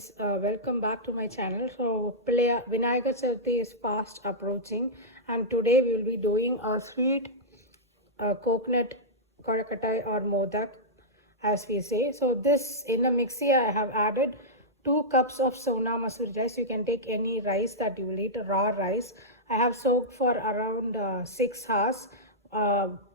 friends, welcome back to my channel. So Vinayagar Chaturthi is fast approaching, and today we will be doing a sweet coconut Kozhukkattai or modak as we say. So this, in a mixie I have added 2 cups of sona masuri rice. You can take any rice that you will eat, raw rice. I have soaked for around 6 hours.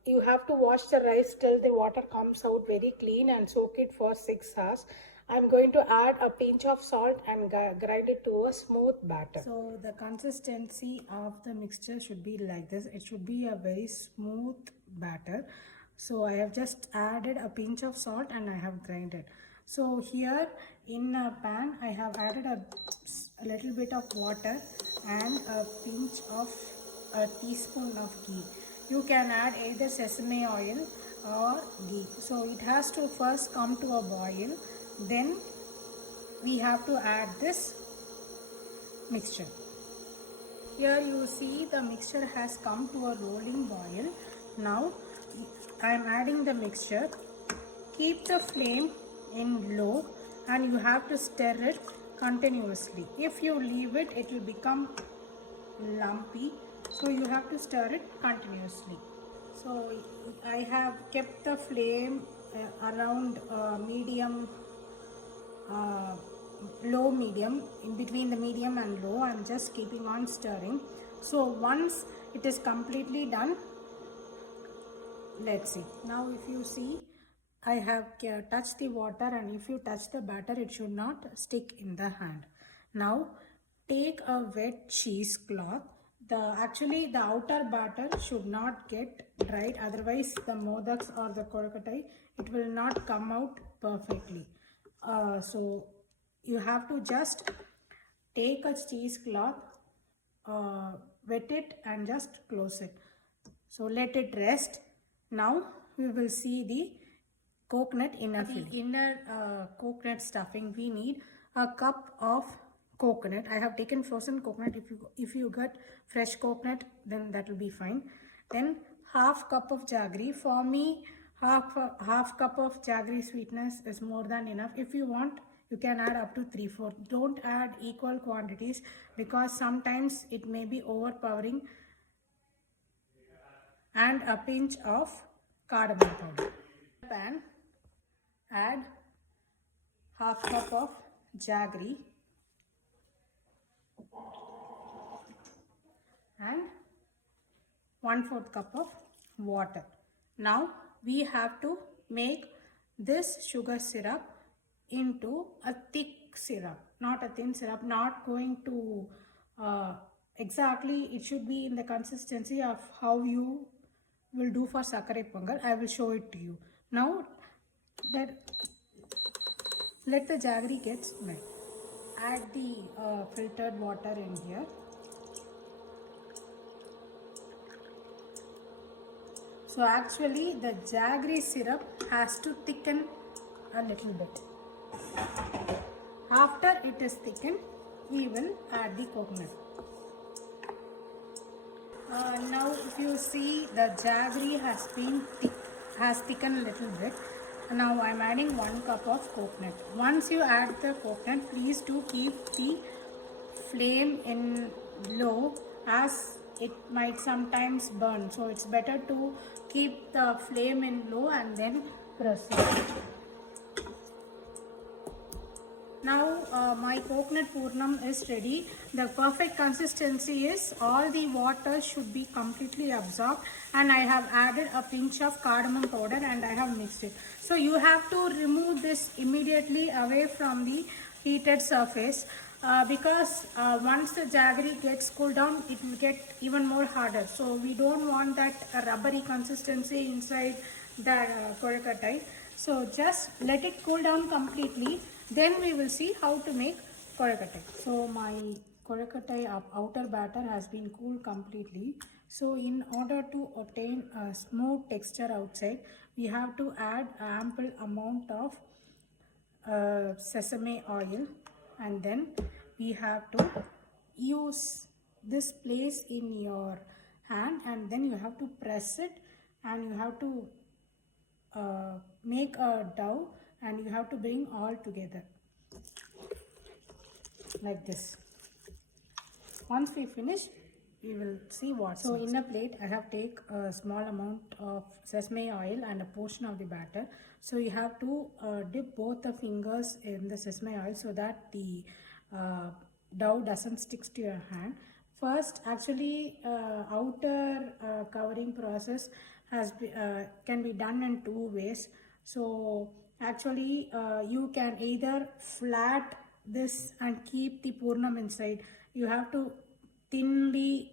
You have to wash the rice till the water comes out very clean and soak it for 6 hours. I'm going to add a pinch of salt and grind it to a smooth batter. So the consistency of the mixture should be like this. It should be a very smooth batter. So I have just added a pinch of salt and I have grinded. So here in a pan I have added a little bit of water and a pinch of a teaspoon of ghee. You can add either sesame oil or ghee. So it has to first come to a boil. Then we have to add this mixture. Here you see the mixture has come to a rolling boil. Now I am adding the mixture. Keep the flame in low and you have to stir it continuously. If you leave it, it will become lumpy. So you have to stir it continuously. So I have kept the flame around medium, low medium, in between the medium and low. I'm just keeping on stirring. So once it is completely done, let's see. Now if you see, I have touched the water, and if you touch the batter, it should not stick in the hand. Now take a wet cheesecloth. Actually the outer batter should not get dried, otherwise the modaks or the Kozhukkattai, it will not come out perfectly. So you have to just take a cheesecloth, wet it and just close it. So let it rest. Now we will see the coconut inner filling. The inner coconut stuffing, we need a cup of coconut. I have taken frozen coconut. If you get fresh coconut, then that will be fine. Then half cup of jaggery. For me, half cup of jaggery sweetness is more than enough. If you want, you can add up to 3/4. Don't add equal quantities because sometimes it may be overpowering. And a pinch of cardamom powder. Pan, add half cup of jaggery and 1/4 cup of water. Now we have to make this sugar syrup into a thick syrup, not a thin syrup. Not going to exactly, it should be in the consistency of how you will do for Sakare Pongal. I will show it to you. Now let the jaggery get melt. Add the filtered water in here. So actually the jaggery syrup has to thicken a little bit. After it is thickened, we will add the coconut. Now if you see, the jaggery has thickened a little bit. Now I am adding 1 cup of coconut. Once you add the coconut, please do keep the flame in low, as it might sometimes burn. So it's better to keep the flame in low and then proceed. Now my coconut purnam is ready. The perfect consistency is all the water should be completely absorbed, and I have added a pinch of cardamom powder and I have mixed it. So you have to remove this immediately away from the heated surface because once the jaggery gets cooled down, it will get even more harder. So we don't want that rubbery consistency inside the Kozhukkattai. So just let it cool down completely. Then we will see how to make Kozhukkattai. So my Kozhukkattai outer batter has been cooled completely. So in order to obtain a smooth texture outside, we have to add ample amount of sesame oil, and then we have to use this place in your hand, and then you have to press it, and you have to make a dough, and you have to bring all together. like this. Once we finish, we will see what. So in a plate, I have take a small amount of sesame oil and a portion of the batter. So you have to dip both the fingers in the sesame oil so that the dough doesn't stick to your hand. First, actually, outer covering process can be done in two ways. So actually, you can either flat this and keep the purnam inside. You have to thinly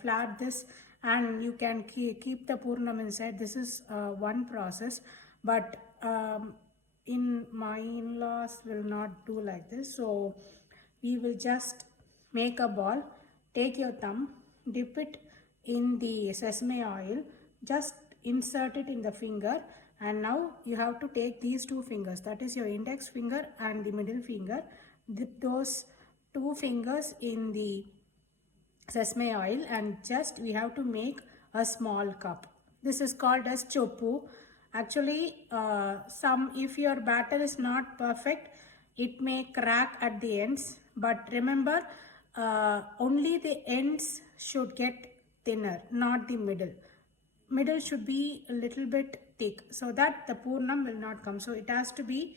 flat this and you can keep the purnam inside. This is one process, but in my in-laws will not do like this. So we will just make a ball, take your thumb, dip it in the sesame oil, just insert it in the finger, and now you have to take these two fingers, that is your index finger and the middle finger, dip those two fingers in the sesame oil and just we have to make a small cup. This is called as choppu. Actually, if your batter is not perfect, it may crack at the ends, but remember, only the ends should get thinner, not the middle. Middle should be a little bit thick so that the purnam will not come. So it has to be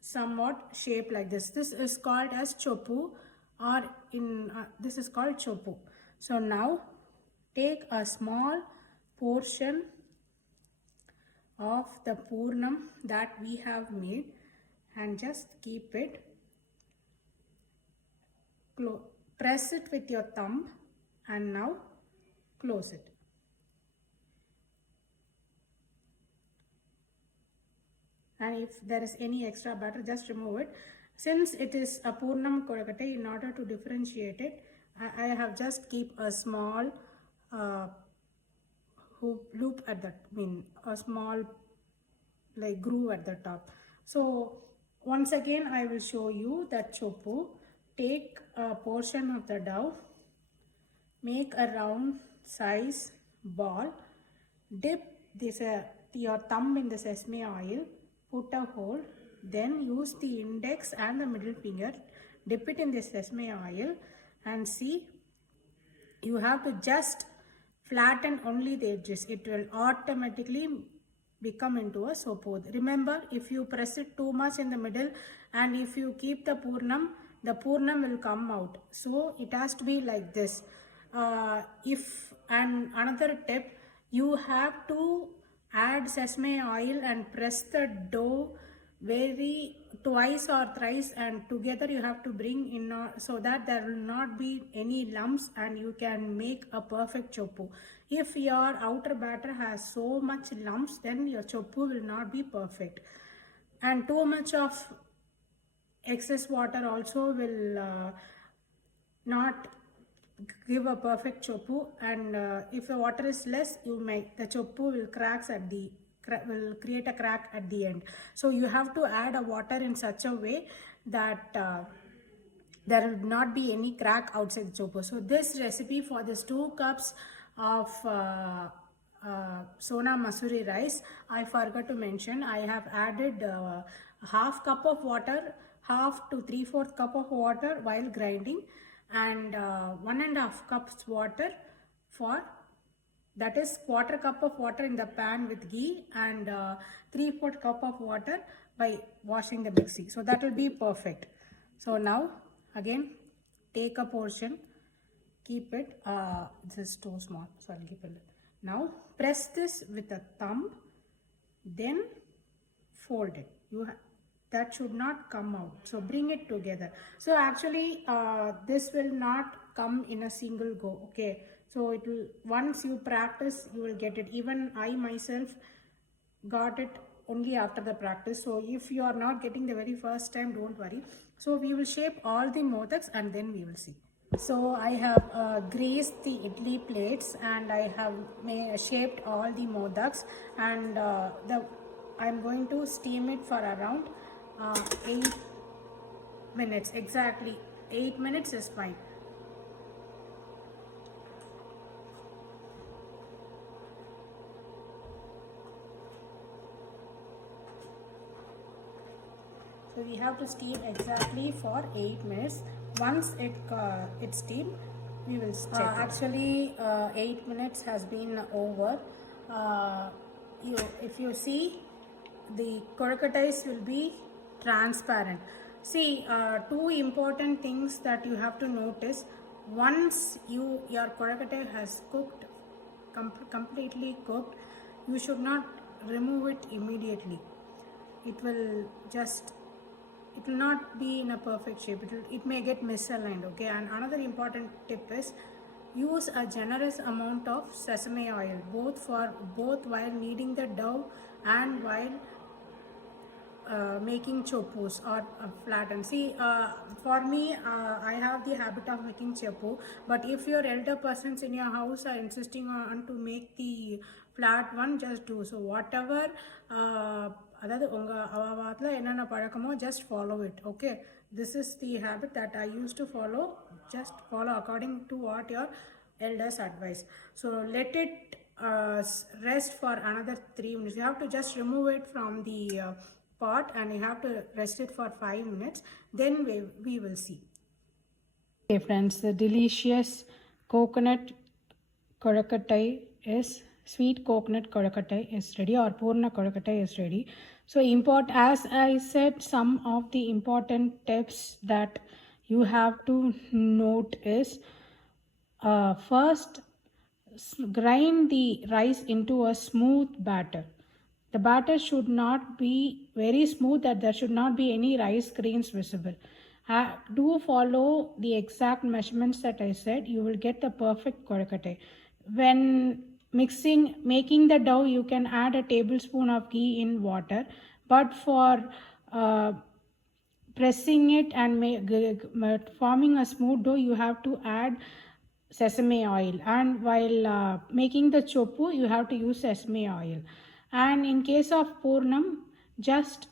somewhat shaped like this. This is called as choppu, or this is called choppu. So now take a small portion of the purnam that we have made and just keep it, press it with your thumb and now close it. And if there is any extra batter, just remove it. Since it is a purnam kozhukkattai, in order to differentiate it, I have just keep a small loop at the, a small like groove at the top. So once again I will show you that choppu. Take a portion of the dough, make a round size ball, dip your thumb in the sesame oil, put a hole, then use the index and the middle finger, dip it in the sesame oil, and see, you have to just flatten only the edges. It will automatically become into a sopod. Remember, if you press it too much in the middle and if you keep the purnam will come out. So it has to be like this. And another tip, you have to add sesame oil and press the dough twice or thrice, and together you have to bring in so that there will not be any lumps and you can make a perfect choppu. If your outer batter has so much lumps, then your choppu will not be perfect, and too much of excess water also will not give a perfect choppu. And if the water is less, the choppu will will create a crack at the end. So you have to add a water in such a way that there will not be any crack outside the choppu. So this recipe for this 2 cups of Sona Masuri rice, I forgot to mention, I have added half cup of water, half to 3/4 cup of water while grinding, and 1.5 cups water that is 1/4 cup of water in the pan with ghee, and 3/4 cup of water by washing the mixie. So that will be perfect. So now again take a portion, keep it, this is too small, so I'll keep it. Now press this with a thumb, then fold it. That should not come out, so bring it together. So actually this will not come in a single go, okay? So it will, once you practice, you will get it. Even I myself got it only after the practice. So if you are not getting the very first time, don't worry. So we will shape all the modaks and then we will see. So I have greased the idli plates and I have shaped all the modaks, and I'm going to steam it for around 8 minutes. Exactly 8 minutes is fine. So we have to steam exactly for 8 minutes. Once it's steamed, we will check. Actually, 8 minutes has been over. If you see, the kozhukkattais will be transparent. See, two important things that you have to notice. Once your kozhukkattai has cooked, completely cooked, you should not remove it immediately. It will not be in a perfect shape. It may get misaligned. Okay, and another important tip is use a generous amount of sesame oil, both while kneading the dough and while making chopus or flatten. See, for me, I have the habit of making chopu, but if your elder persons in your house are insisting on to make the flat one, just do so. Whatever அதாவது உங்கள் அவத்தில் என்னென்ன பழக்கமோ just follow it. Okay, this is the habit that I used to follow. Just follow according to what your elders advise. So let it rest for another 3 minutes. You have to just remove it from the pot and you have to rest it for 5 minutes. Then we will see. Okay friends, the delicious coconut kozhukkattai is sweet coconut kozhukkattai is ready, or purna kozhukkattai is ready. So as I said, some of the important tips that you have to note is first, grind the rice into a smooth batter. The batter should not be very smooth, that there should not be any rice grains visible. Do follow the exact measurements that I said. You will get the perfect kozhukkattai. When making the dough, you can add a tablespoon of ghee in water, but for pressing it and forming a smooth dough, you have to add sesame oil, and while making the chopu, you have to use sesame oil. And in case of purnam, just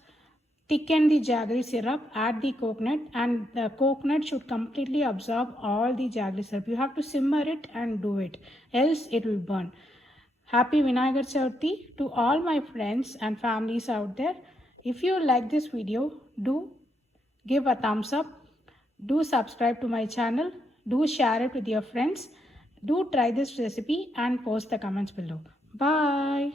thicken the jaggery syrup, add the coconut, and the coconut should completely absorb all the jaggery syrup. You have to simmer it and do it, else it will burn. Happy Vinayagar Chaturthi to all my friends and families out there. If you like this video, do give a thumbs up, do subscribe to my channel, do share it with your friends, do try this recipe and post the comments below. Bye.